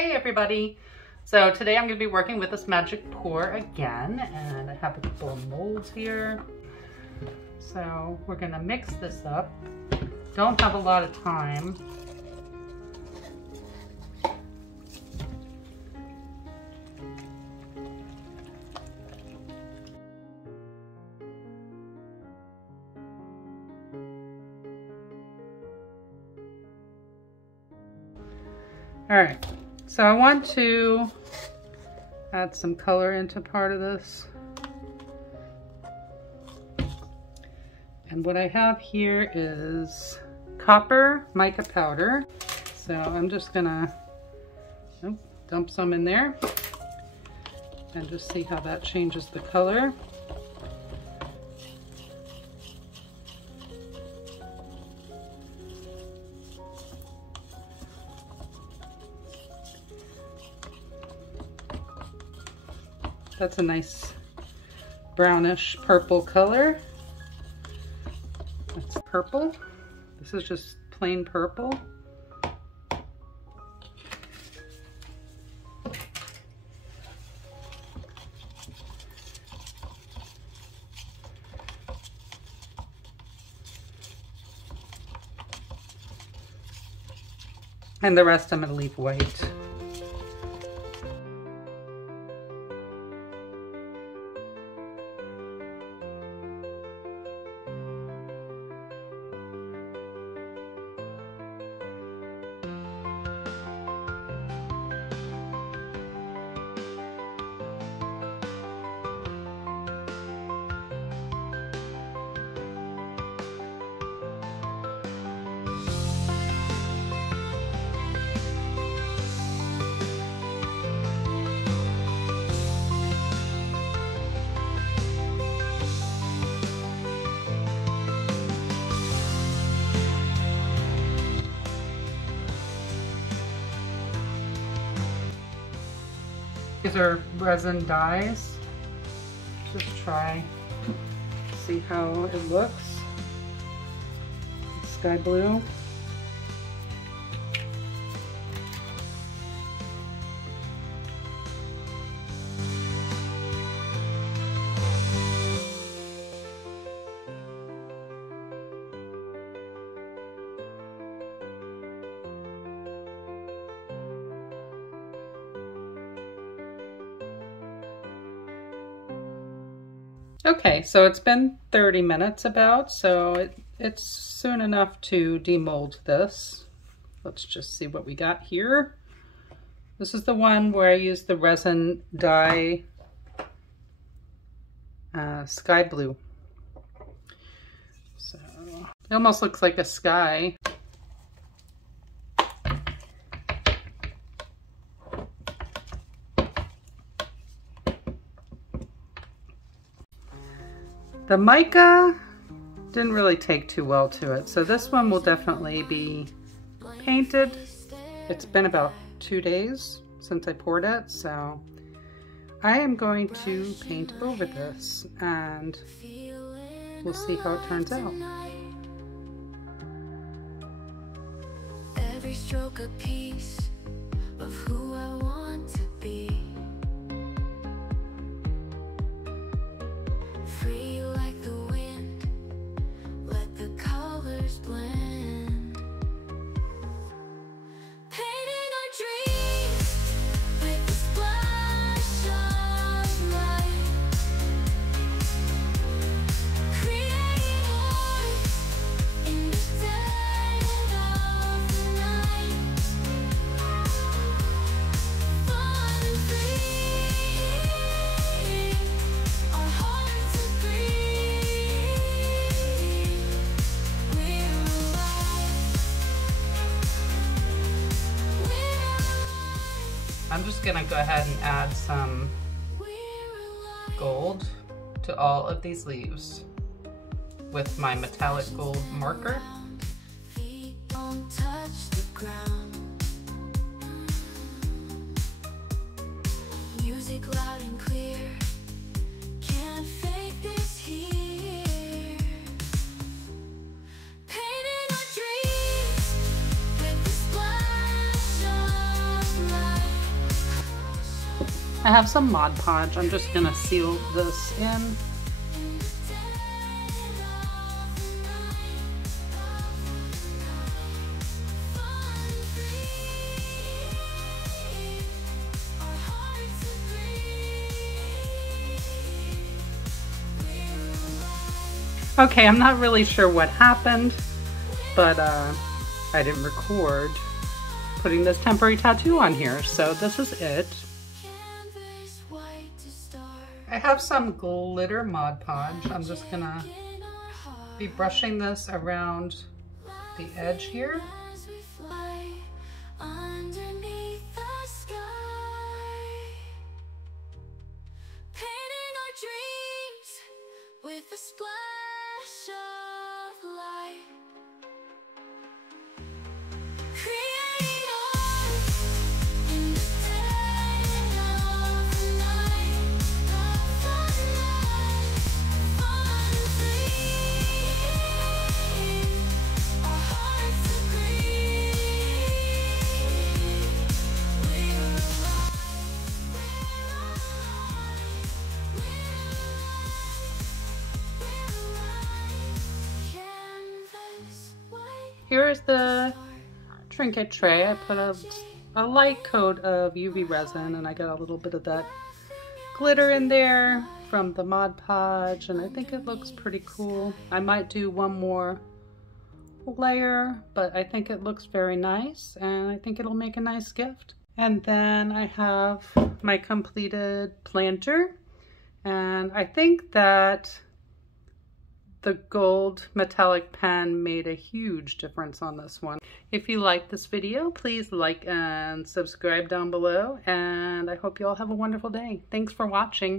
Hey everybody! So today I'm going to be working with this magic pour again, and I have a couple of molds here. So we're going to mix this up. Don't have a lot of time. All right, so I want to add some color into part of this. And what I have here is copper mica powder. So I'm just gonna dump some in there and just see how that changes the color. That's a nice brownish purple color. That's purple. This is just plain purple. And the rest I'm going to leave white. These are resin dyes. Just try, see how it looks. Sky blue. Okay, so it's been 30 minutes about, so it's soon enough to demold this. Let's just see what we got here. This is the one where I used the resin dye sky blue. So it almost looks like a sky. The mica didn't really take too well to it, so this one will definitely be painted. It's been about 2 days since I poured it, so I am going to paint over this and we'll see how it turns out. Every stroke a piece of who I want to be. Free like the wind, let the colors blend. Painting our dreams with a splash of light. Creating art in the dead of the night. Fun and free, our hearts are free. We're alive. We're alive. I'm just gonna go ahead and add some We're alive. gold to all of these leaves with my metallic gold marker. Feet don't touch the ground. Music loud and clear. Can't fake this here. Painting our dreams with a splash of light. I have some Mod Podge. I'm just gonna seal this in. Okay, I'm not really sure what happened, but I didn't record putting this temporary tattoo on here, so this is it. I have some glitter Mod Podge. I'm just gonna be brushing this around the edge here. With a splash of light, creating art in the dead of the night, fun free, our hearts agree. We're alive, Here's the Trinket tray. I put a light coat of UV resin, and I got a little bit of that glitter in there from the Mod Podge, and I think it looks pretty cool. I might do one more layer, but I think it looks very nice, and I think it'll make a nice gift. And then I have my completed planter, and I think that the gold metallic pen made a huge difference on this one. If you like this video, please like and subscribe down below, and I hope you all have a wonderful day. Thanks for watching.